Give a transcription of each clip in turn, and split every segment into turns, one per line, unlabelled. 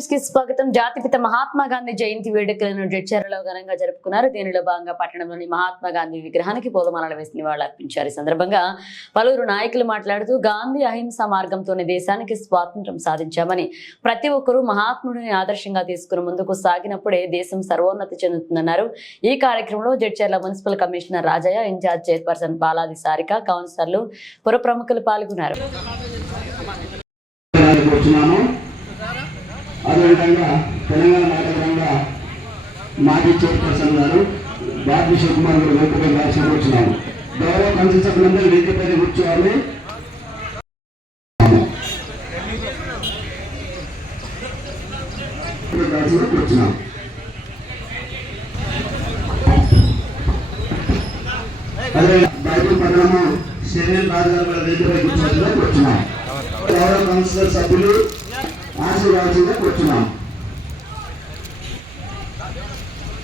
న్యూస్కి స్వాగతం జాతిపిత మహాత్మా గాంధీ జయంతి వేడుకలను జడ్చర్లలో ఘనంగా జరుపుకున్నారు. దీనిలో భాగంగా పట్టణంలోని మహాత్మా గాంధీ విగ్రహానికి పూలమాలలు వేసి నివాళులు అర్పించారు. ఈ సందర్భంగా పలువురు నాయకులు మాట్లాడుతూ గాంధీ అహింస మార్గంతోనే దేశానికి స్వాతంత్రం సాధించామని ప్రతి ఒక్కరూ మహాత్ముడిని ఆదర్శంగా తీసుకుని ముందుకు సాగినప్పుడే దేశం సర్వోన్నతి చెందుతుందన్నారు. ఈ కార్యక్రమంలో Jadcherla municipal commissioner Rajaiah incharge chairperson Baladi Sarika కౌన్సిలర్లు పుర ప్రముఖులు పాల్గొన్నారు.
అదేవిధంగా తెలంగాణ నాటకంగా మాజీ చైర్పర్సన్ గారు బాబు శివకుమార్ గారు వేదికపై రాసి వచ్చినాము గౌరవ కౌన్సిల్ సభ్యులందరూ వేదికపై కూర్చోవాలి. కూర్చున్నాం అదే బైబిల్ పట్టణము సేవల్ రాజు గారు వేదికపై కూర్చున్నాం. గౌరవ సభ్యులు ఆశీర్వాదంగా కూర్చున్నాం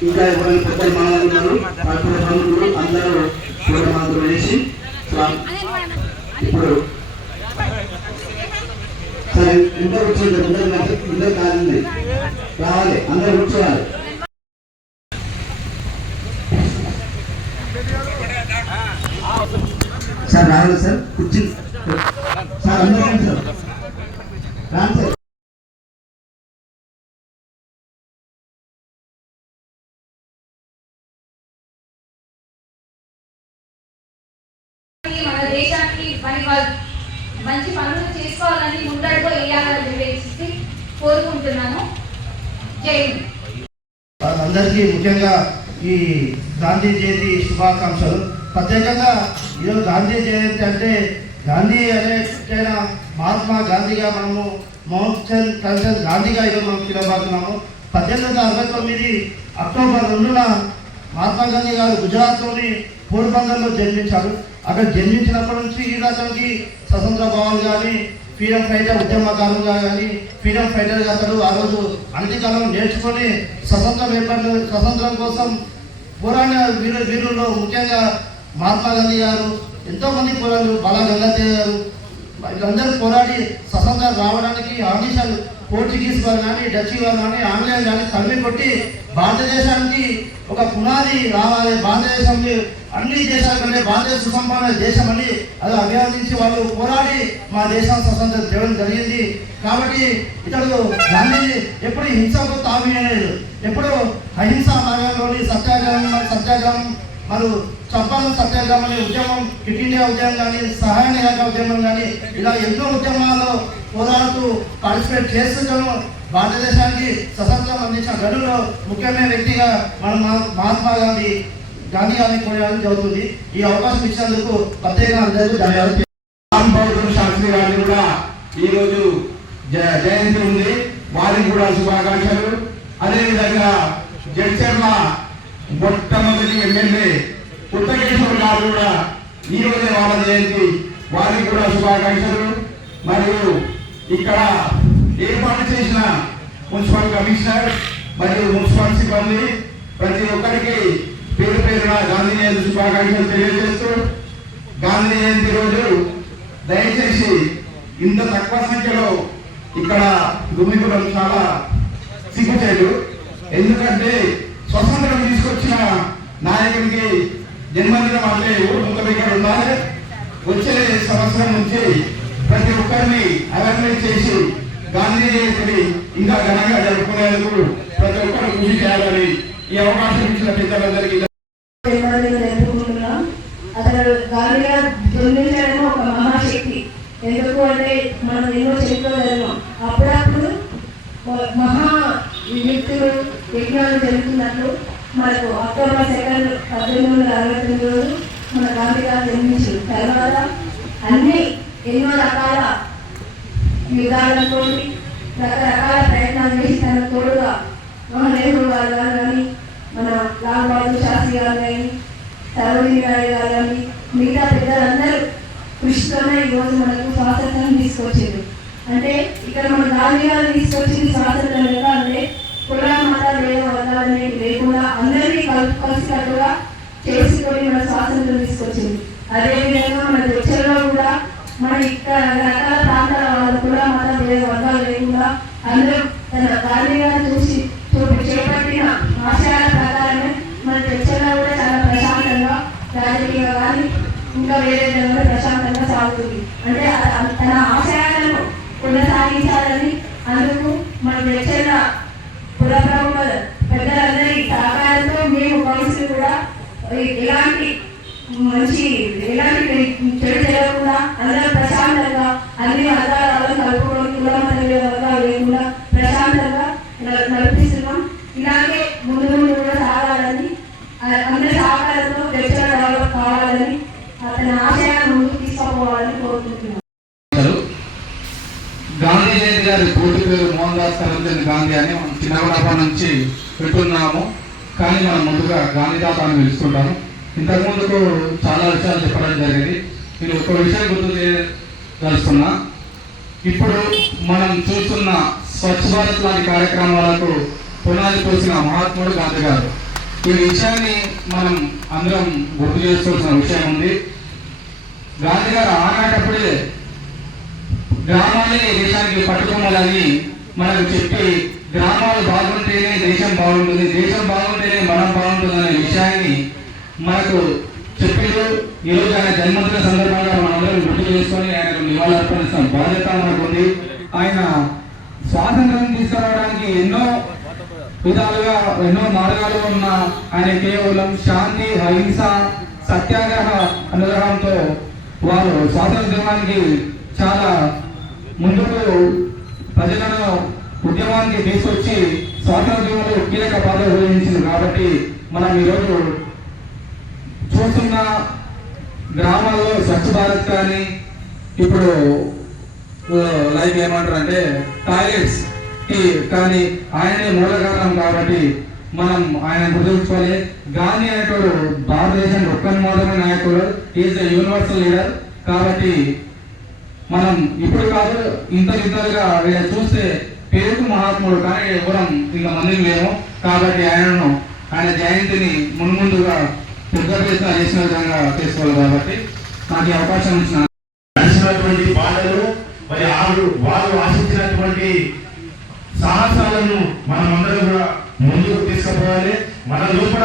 ఇంకా ఎవరైనా పెద్దలు మాట్లాడుతున్నారు పలువురు ప్రముఖులు అందరూ పూలమాలలు వేసి ఇప్పుడు సరే ఇంత కూర్చోండి అందరూ మధ్య- కాదండి రావాలి అందరు కూర్చోవాలి. సార్ రావాలి సార్ కుర్చీ సార్ అందరూ సార్. రాను సార్.
మరి మంచి పనులు చేసుకోవాలని ముందడుగు వేయాలని వివేచిస్తే కోరుకుంటున్నాను. జై
అందరికీ ముఖ్యంగా ఈ గాంధీ జయంతి శుభాకాంక్షలు. ప్రత్యేకంగా ఈరోజు గాంధీ జయంతి అంటే గాంధీ అనేటైన మహాత్మా గాంధీగా మనము మౌంట్ చంద్ కల్చర్ గాంధీగా ఈరోజు మనం పిలవబడుతున్నాము. పద్దెనిమిది వందల అరవై తొమ్మిది అక్టోబర్ రెండున మహాత్మా గాంధీ గారు గుజరాత్లోని పోర్బందర్లో జన్మించారు. అక్కడ జన్మించినప్పటి నుంచి ఈ రకానికి స్వతంత్ర భావాలు కానీ ఫ్రీడమ్ ఫైటర్ ఉద్యమకారులుగా కానీ ఫ్రీడమ్ ఫైటర్గా అతడు ఆ రోజు అనతికాలం నేర్చుకొని స్వతంత్రం ఏర్పడిన స్వతంత్రం కోసం పోరాడిన వీరు వీరుల్లో ముఖ్యంగా మహాత్మా గాంధీ గారు ఎంతోమంది పోరాడు బాలా గంగాధర్ గారు వీళ్ళందరూ పోరాడి స్వతంత్రం రావడానికి ఆడిషన్ పోర్చుగీస్ వారు కానీ డచ్ వారు కానీ ఆంగ్లేయులు కానీ తల్లి కొట్టి భారతదేశానికి ఒక పునాది రావాలి. భారతదేశంలో అన్ని దేశాల కంటే భారతదేశ సుసంపన్న దేశం అని అది అభినందించి వాళ్ళు పోరాడి మా దేశం స్వతంత్ర తేవడం జరిగింది. కాబట్టి ఇతడు గాంధీజీ ఎప్పుడు హింసకు తావేయలేదు ఎప్పుడు అహింస మార్గంలోని సత్యాగ్రహం సత్యాగ్రహం మరియు చంపాలం సత్యాగ్రహం అనే ఉద్యమం క్విట్ ఇండియా ఉద్యమం కానీ సహాయ నిరాక ఉద్యమం కానీ ఇలా ఎన్నో ఉద్యమాల్లో పోరాడుతూ పార్టిసిపేట్ చేస్తున్నాము భారతదేశానికి స్వతంత్రం అందించిన గడువులో ముఖ్యమైన వ్యక్తిగా మనం మహాత్మా గాంధీ గాంధీ గారిని కొనియాడడం జరుగుతుంది. ఈ అవకాశం ఇచ్చినందుకు ప్రత్యేకంగా అందరికీ ధన్యవాదాలు.
శాస్త్రి గారిని కూడా ఈరోజు జయంతి ఉంది. వారికి కూడా శుభాకాంక్షలు. అదేవిధంగా జడ్చర్ల మొట్టమొదటి ఎమ్మెల్యే వారు కూడా ఈ రోజే వాళ్ళ జయంతి వారికి కూడా శుభాకాంక్షలు. మరియు ఇక్కడ ఏర్పాటు చేసిన మున్సిపల్ కమిషనర్ మరియు మున్సిపల్ సిబ్బంది ప్రతి ఒక్కరికి పేరు పేరున గాంధీ జయంతి శుభాకాంక్షలు తెలియజేస్తూ గాంధీ జయంతి రోజు దయచేసి ఇంత తక్కువ సంఖ్యలో ఇక్కడ గుమిగూడడం చాలా సిగ్గుచేటు. ఎందుకంటే స్వతంత్రం తీసుకొచ్చిన నాయకుడికి జన్మదినం అంటే ఊరు దగ్గర ఇక్కడ ఉండాలి? వచ్చే సంవత్సరం నుంచి ప్రతి ఒక్కరిని అవేర్నెస్ చేసి గాంధీ జయంతిని ఇంకా ఘనంగా జరుపుకునేందుకు ప్రతి ఒక్కరు కృషి చేయాలని ఈ అవకాశం ఇచ్చిన పెద్దలందరికీ
ఏమని నేర్చుకుంటున్నా అతను గాలిగా జన్మించడం ఒక మహాశక్తి ఎందుకు అంటే మనం ఎన్నో చెప్పుకోగలను అప్పుడప్పుడు ఒక మహా వ్యక్తులు విజ్ఞానం జరుగుతున్నట్లు మనకు అక్టోబర్ సెకండ్ పద్దెనిమిది వందల అరవై తొమ్మిది రోజు మన గాంధీ గారు జన్మించారు తర్వాత అన్ని ఎన్నో రకాల విధాలతో రకరకాల ప్రయత్నాలు చేసి తన తోడుగా మన నెహ్రూ గారు గారు కానీ మన లాల్ బహదూర్ శాస్త్రి గారు కానీ సరోజిని గారి గారు కానీ మిగతా పెద్దలందరూ కృషితోనే ఈరోజు మనకు స్వాతంత్రం తీసుకొచ్చింది. అంటే ఇక్కడ మన గాంధీ గారు తీసుకొచ్చింది స్వాతంత్రం ఎలా అంటే కుల మత దేవ లేకుండా అందరినీ కలు కలిసినట్టుగా చేసుకొని మన స్వాతంత్రం తీసుకొచ్చింది. అదేవిధంగా మన చర్చలో కూడా మన ఇక్కడ రకాల ప్రాంతాల వాళ్ళు కుల మత దేవ వర్గాలు లేకుండా అందరూ తన ఇంకా వేరే విధంగా ప్రశాంతంగా సాగుతుంది. అంటే తన ఆశయాలను కొనసాగించాలని అందుకు మన లెక్చర్ల పురప్రముఖ పెద్దలందరి సహకారంతో మేము కౌన్సిల్ కూడా ఎలాంటి మంచి ఎలాంటి చెడు చేయకుండా అందరూ ప్రశాంత అన్ని వర్గాలను కలుపుకొని కులమత విధంగా లేకుండా ప్రశాంతంగా న- నడిపిస్తున్నాం ఇలాగే ముందు ముందు కూడా సాగాలని ఆ- అందరి సహకారంతో లెక్చర్ డెవలప్ కావాలని అతని ఆశయాన్ని ముందుకు తీసుకుపోవాలని కోరుకుంటున్నాం
గారు గాంధీ జయంతి గారి పూర్తి పేరు మోహన్ దాస్ కరంచంద్ గాంధీ అని మనం చిన్నప్పటి నుంచి వింటున్నాము కానీ మనం ముందుగా గాంధీ తాత ఇంతకు చాలా విషయాలు చెప్పడం జరిగింది. నేను ఒక విషయం గుర్తు చేయదలుచుకున్నా. ఇప్పుడు మనం చూస్తున్న స్వచ్ఛ భారత్ లాంటి కార్యక్రమాలకు పునాది పోసిన మహాత్ముడు గాంధీ గారు. ఈ విషయాన్ని మనం అందరం గుర్తు చేసుకోవాల్సిన విషయం ఉంది. గాంధీ గారు ఆనాటప్పుడే గ్రామాన్ని దేశానికి పట్టుకోవాలని మనకు చెప్పి గ్రామాలు బాగుంటేనే దేశం బాగుంటుంది దేశం బాగుంటేనే మనం బాగుంటుంది అనే విషయాన్ని మనకు చెప్పారు ఈరోజు ఆయన జన్మదిన సందర్భంగా మనందరం గుర్తు చేసుకొని ఆయనకు నివాళులర్పణిస్తాం. బాధ్యత మనకు ఉంది. ఆయన స్వాతంత్రం తీసుకురావడానికి ఎన్నో విధాలుగా ఎన్నో మార్గాలు ఉన్న ఆయన కేవలం శాంతి అహింస సత్యాగ్రహ అనుగ్రహంతో వారు స్వాతంత్రానికి చాలా ముందుకు తీసుకొచ్చి స్వాతంత్ర్యంలో కీలక పాత్ర వహించింది కాబట్టి మనం ఈరోజు చూస్తున్న గ్రామాల్లో స్వచ్ఛ భారత్ కానీ ఇప్పుడు లైక్ ఏమంటారు అంటే టాయిలెట్స్ కానీ ఆయనే మూల కారణం కాబట్టి మనం ఆయన గుర్తుంచుకోవాలి. గాంధీ అనేటోడు భారతదేశానికి ఒక్క మాత్రమే నాయకుడు. ఈజ్ ద యూనివర్సల్ లీడర్ కాబట్టి మనం ఇప్పుడు కాదు ఇంత ఇంతలుగా చూస్తే పేరుకు మహాత్ముడు కానీ ఎవరం ఇంత మందిని లేము. కాబట్టి ఆయనను ఆయన జయంతిని మున్ముందుగా పెద్ద ప్రయత్నం చేసిన విధంగా చేసుకోవాలి కాబట్టి నాకు ఈ అవకాశం ఇచ్చిన
నడిచినటువంటి బాధలు మరి ఆరు వారు ఆశించినటువంటి సాహసాలను మనం అందరం కూడా ముందుకు తీసుకుపోవాలి. మన లోపల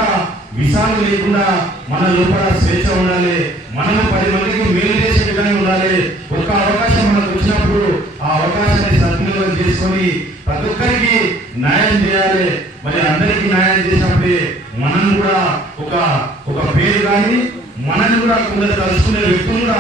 విషాలు లేకుండా మన లోపల స్వేచ్ఛ ఉండాలి. మనము పది మందికి మేలు చేసే విధంగా ఉండాలి. ఒక అవకాశం మనకు వచ్చినప్పుడు ఆ అవకాశాన్ని సద్వినియోగం చేసుకొని ప్రతి ఒక్కరికి న్యాయం చేయాలి. మరి అందరికీ న్యాయం చేసినప్పుడే మనం కూడా ఒక ఒక పేరు కానీ మనల్ని కూడా కొందరు కలుసుకునే వ్యక్తులు కూడా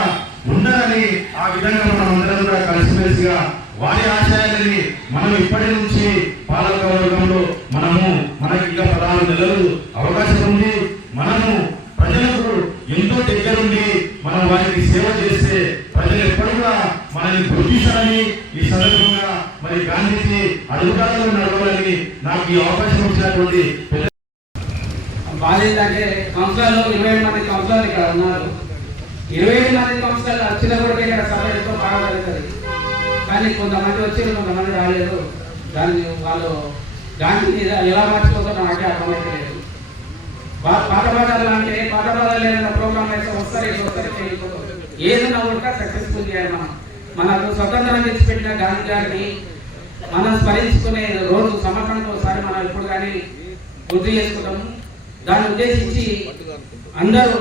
ఉండాలని ఆ విధంగా మనం అందరం కూడా కలిసిమెలిసిగా వారి ఆశయాలని మనం ఇప్పటి నుంచి పాలక వర్గంలో మనము మనకి ఇంకా పదహారు నెలలు అవకాశం ఉంది. మనము ప్రజలకు ఎంతో దగ్గరుండి మనం వారికి సేవ చేస్తే ప్రజలు ఎప్పుడు కూడా మనల్ని గుర్తించాలని ఈ సందర్భంగా మరి గాంధీజీ అడుగుదారులు నడవాలని నాకు ఈ అవకాశం ఇచ్చినటువంటి పెద్ద
బాధ ఏంటంటే కౌన్సిలర్లు ఇరవై ఏడు మంది కౌన్సిలర్లు ఇక్కడ ఉన్నారు. ఇరవై ఏడు మంది కౌన్సిలర్లు వచ్చిన కూడా ఇక్కడ సభ ఎంతో బాగా జరుగుతుంది కానీ కొంతమంది వచ్చారు కొంతమంది రాలేదు. దాన్ని వాళ్ళు గాంధీని ఎలా మార్చుకోతారో నాకే అర్థమైతలేదు. పా- పాత పాటలు అంటే పాత పాటలు ఏదైనా ప్రోగ్రామ్ అయితే వస్తారు ఇది వస్తారు ఇది ఏదైనా కూడా సక్సెస్ఫుల్ చేయాలి మనం. మనకు స్వతంత్రం తెచ్చిపెట్టిన గాంధీ గారిని మనం స్మరించుకునే రోజు సంవత్సరానికి ఒకసారి మనం ఎప్పుడు కానీ గుర్తు చేసుకుంటాము. దాన్ని ఉద్దేశించి అందరూ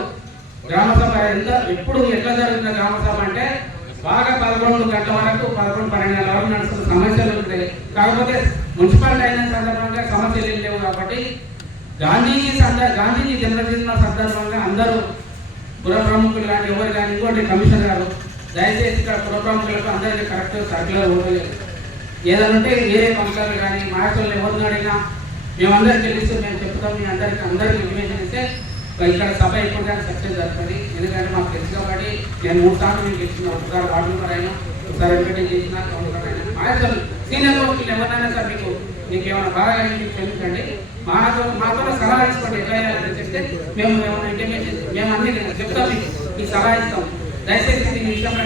గ్రామ సభ ఎంత ఎప్పుడు ఎట్లా జరుగుతున్న గ్రామ సభ అంటే బాగా పదకొండు గంటల వరకు పదకొండు పన్నెండు గంటల వరకు నడుస్తున్న సమస్యలు ఉంటాయి కాకపోతే మున్సిపాలిటీ అయిన సందర్భంగా సమస్యలు లేవు కాబట్టి గాంధీజీ సందర్భ గాంధీజీ జన్మదిన సందర్భంగా అందరూ పుర ప్రముఖులు కానీ ఎవరు కానీ ఇంకోటి కమిషనర్ గారు దయచేసి ఇక్కడ పుర ప్రముఖులకు అందరికీ కరెక్ట్ సర్క్యులర్ ఓటలేదు ఏదైనా ఉంటే వేరే కమిషనర్లు కానీ మాస్టర్లు ఎవరిని అడిగినా మేమందరికి తెలిసి మేము చెప్తాం మీ అందరికి అందరికీ ఇన్ఫర్మేషన్ ఇస్తే ఇక్కడ సభ ఎప్పుడు సక్సెస్ జరుగుతుంది. ఎందుకంటే మాకు తెలుసు కాబట్టి నేను మూడు సార్లు మీకు ఇచ్చిన ఒకసారి వార్డు మెంబర్ అయినా ఒకసారి ఎంపీటీ చేసిన ఒకసారి మాస్టర్లు సీనియర్ మోస్టులు ఎవరినైనా సార్ మీకు మీకు ఏమైనా బాగా అయింది క్షమించండి. మాతో మాతో సలహా తీసుకోండి ఎట్లా చేయాలని చెప్తే మేము ఏమైనా ఇంటిమేషన్ మేము అన్ని చెప్తాం మీకు మీకు సలహా ఇస్తాం. దయచేసి దీని విషయంలో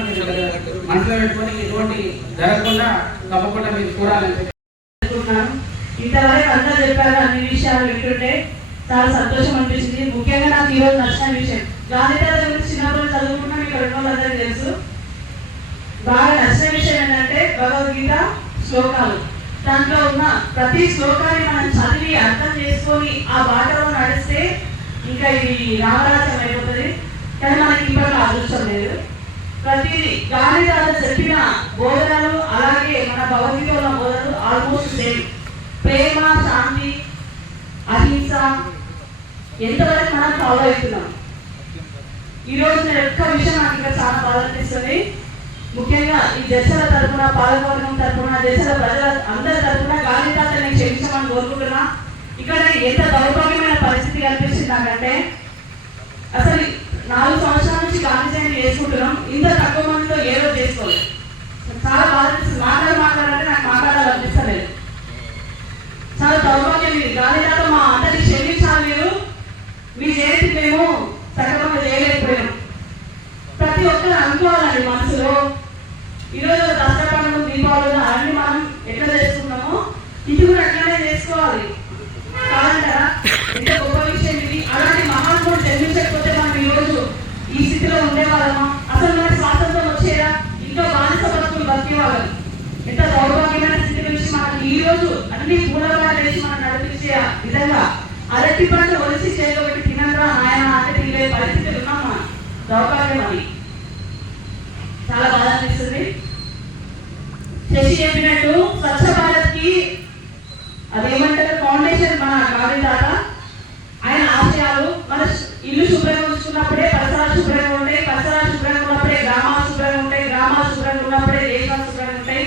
మనసులో పెట్టుకొని ఎటువంటి జరగకుండా తప్పకుండా మీరు చూడాలని
ఇంతవరకు అంతా చెప్పారు అన్ని విషయాలు వింటుంటే చాలా సంతోషం అనిపించింది. ముఖ్యంగా నాకు ఈరోజు నచ్చిన విషయం. గాంధీ గురించి చిన్నప్పుడు చదువుకున్నాం ఇక్కడ ఉన్న వాళ్ళందరికీ తెలుసు. బాగా నచ్చిన విషయం ఏంటంటే భగవద్గీత శ్లోకాలు. దాంట్లో ఉన్న ప్రతి శ్లోకాన్ని మనం చదివి అర్థం చేసుకొని ఆ బాటలో నడిస్తే ఇంకా ఇది రామరాజ్యం అయిపోతుంది.
కానీ మనకి ఇప్పటికీ అదృష్టం లేదు. ప్రతిదీ గాలి చెప్పిన బోధనలు అలాగే మన భగవద్గీత బోధనలు ఆల్మోస్ట్ సేమ్ ప్రేమ శాంతి అహింస ఎంతవరకు మనం ఫాలో అవుతున్నాం ఈ నేను ఒక్క విషయం నాకు ఇక్కడ చాలా బాధ అనిపిస్తుంది ముఖ్యంగా ఈ దశల తరపున పాలకవర్గం తరపున దశల ప్రజల అందరి తరపున గాలి నేను క్షమించమని కోరుకుంటున్నా. ఇక్కడ ఎంత దౌర్భాగ్యమైన పరిస్థితి కనిపిస్తుంది నాకంటే? అసలు నాలుగు సంవత్సరాలు చేసుకుంటున్నాం. ఇంత తక్కువ మందితో ఏదో చేసుకోలేదు. చాలా బాధ మాట్లాడ మాట్లాడాలంటే నాకు మాట్లాడాలనిపిస్తలేదు. చాలా దౌర్భాగ్యం ఇది. గాంధీ మా అందరికి క్షమించాలి మీరు. మీ జయంతి మేము సక్రమంగా చేయలేకపోయాం ప్రతి ఒక్కరు అనుకోవాలి మనసులో ఈరోజు దసరా పండుగ దీపావళి అన్ని మనం ఎట్లా చేసుకున్నామో ఇది కూడా అట్లానే చేసుకోవాలి కాదంటారా ఎంత గొప్ప విషయం ఇది అలాంటి మహాత్ముడు జన్మించకపోతే మనం ఈరోజు ఈ స్థితిలో ఉండేవాళ్ళమా అసలు మనకి స్వాతంత్రం వచ్చేదా ఇంకా బానిస కావాలి. ఎంత దౌర్భాగ్యమైన స్థితి నుంచి మనం ఈ రోజు అన్ని పూలబాట వేసి మనం నడిపించే విధంగా అరటి పండు ఒలిసి చేయబట్టి తినరా ఆయన అరటి తినే పరిస్థితులు ఉన్నాం మనం. దౌర్భాగ్యం అది. చాలా బాధ అనిపిస్తుంది. శశి చెప్పినట్టు స్వచ్ఛ భారత్కి అదేమో ఫౌండేషన్ మన గాంధీ తాత ఆయన ఆశయాలు మన శు- ఇల్లు శుభ్రంగా ఉంచుకున్నప్పుడే పరిసరాలు శుభ్రంగా ఉంటాయి పరిసరాలు శుభ్రంగా ఉన్నప్పుడే గ్రామాలు శుభ్రంగా ఉంటాయి గ్రామాలు శుభ్రంగా ఉన్నప్పుడే దేశాలు శుభ్రంగా ఉంటాయి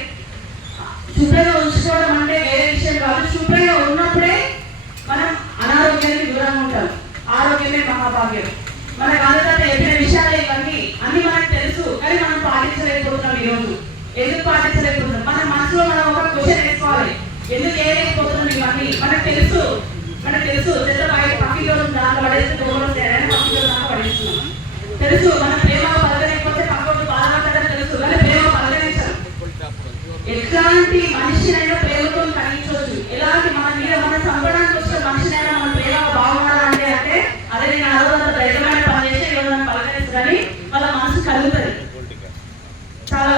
శుభ్రంగా ఉంచుకోవడం అంటే వేరే విషయం కాదు శుభ్రంగా ఉన్నప్పుడే మనం అనారోగ్యానికి దూరంగా ఉంటాం ఆరోగ్యమే మహాభాగ్యం మన గాంధీ చెప్పిన విషయాలే ఇవన్నీ అన్ని మనకు తెలుసు కానీ మనం పాటించలేకపోతున్నాం ఈరోజు ఎందుకు పాటించలేకపోతున్నాం మన మనసులో మనం ఒక క్వశ్చన్ వేసుకోవాలి ఎందుకు చేయలేకపోతున్నాం ఇవన్నీ మనకు తెలుసు. మనకు తెలుసు. చెత్త బయట పక్కిలో దాంట్లో పడేస్తే దూరం తేడా పక్కిలో దాంట్లో పడేస్తున్నాం తెలుసు. మన ప్రేమ పలకలేకపోతే పక్కకు బాధపడడం తెలుసు. కానీ ప్రేమ పలకరించాలి ఎట్లాంటి మనిషినైనా ప్రేమ కలిగించవచ్చు ఎలాంటి మన మీద మన చంపడానికి వచ్చిన మనిషినైనా మన ప్రేమ బాగుండాలంటే అంటే అదే నేను ఆ రోజు అంత ధైర్యమైన పని చేసి ఈరోజు నన్ను పలకరిస్తుందని వాళ్ళ మనసు కలుగుతుంది చాలా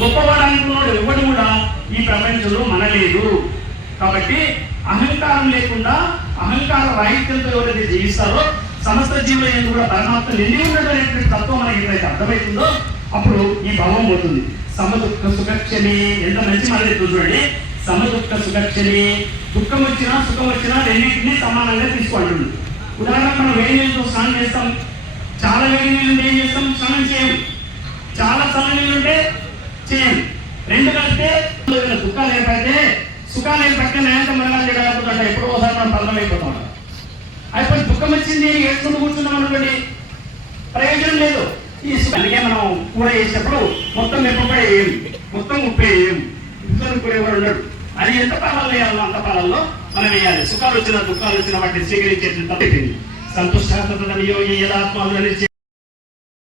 గొప్పవాడు అనుకున్నాడు ఎవడు కూడా ఈ ప్రపంచంలో మనలేదు కాబట్టి అహంకారం లేకుండా అహంకార ఎవరైతే జీవిస్తారో సమస్త జీవుల కూడా పరమాత్మ నిండి ఉన్నటువంటి తత్వం మనకి ఎప్పుడైతే అర్థమవుతుందో అప్పుడు ఈ భావం పోతుంది. సమదుఃఖ సుఖక్షని ఎంత మంచి మాట చూడండి. సమదుఃఖ సుఖక్షని దుఃఖం వచ్చినా సుఖం వచ్చినా రెండింటినీ సమానంగా తీసుకుంటుంది ఉదాహరణ మనం వేడి నీళ్ళతో స్నానం చేస్తాం. చాలా వేడి నీళ్ళు ఏం చేస్తాం? స్నానం చేయం. చాలా చల్ల నీళ్ళు ఉంటే చేయం. రెండు కలిపితే దుఃఖాలు ఏర్పడితే సుఖాలు ఏర్పడితే న్యాయంతో మరణాలు చేయకపోతుంట ఎప్పుడో ఒకసారి మనం పదం అయిపోతాం. దుఃఖం వచ్చింది అని ఏడ్చుకుంటూ కూర్చున్నాం అనుకోండి ప్రయోజనం లేదు. ఈ అందుకే మనం కూర చేసినప్పుడు మొత్తం మిరపకాయ ఏం మొత్తం ఉప్పు ఏం ఇద్దరు కూరేవాడు ఉన్నాడు అది ఎంత కాలంలో వేయాలో అంత పాలల్లో మనం వేయాలి. సుఖాలు వచ్చిన దుఃఖాలు వచ్చిన వాటిని స్వీకరించేటువంటి సంతుష్ట యోగి యథాత్మ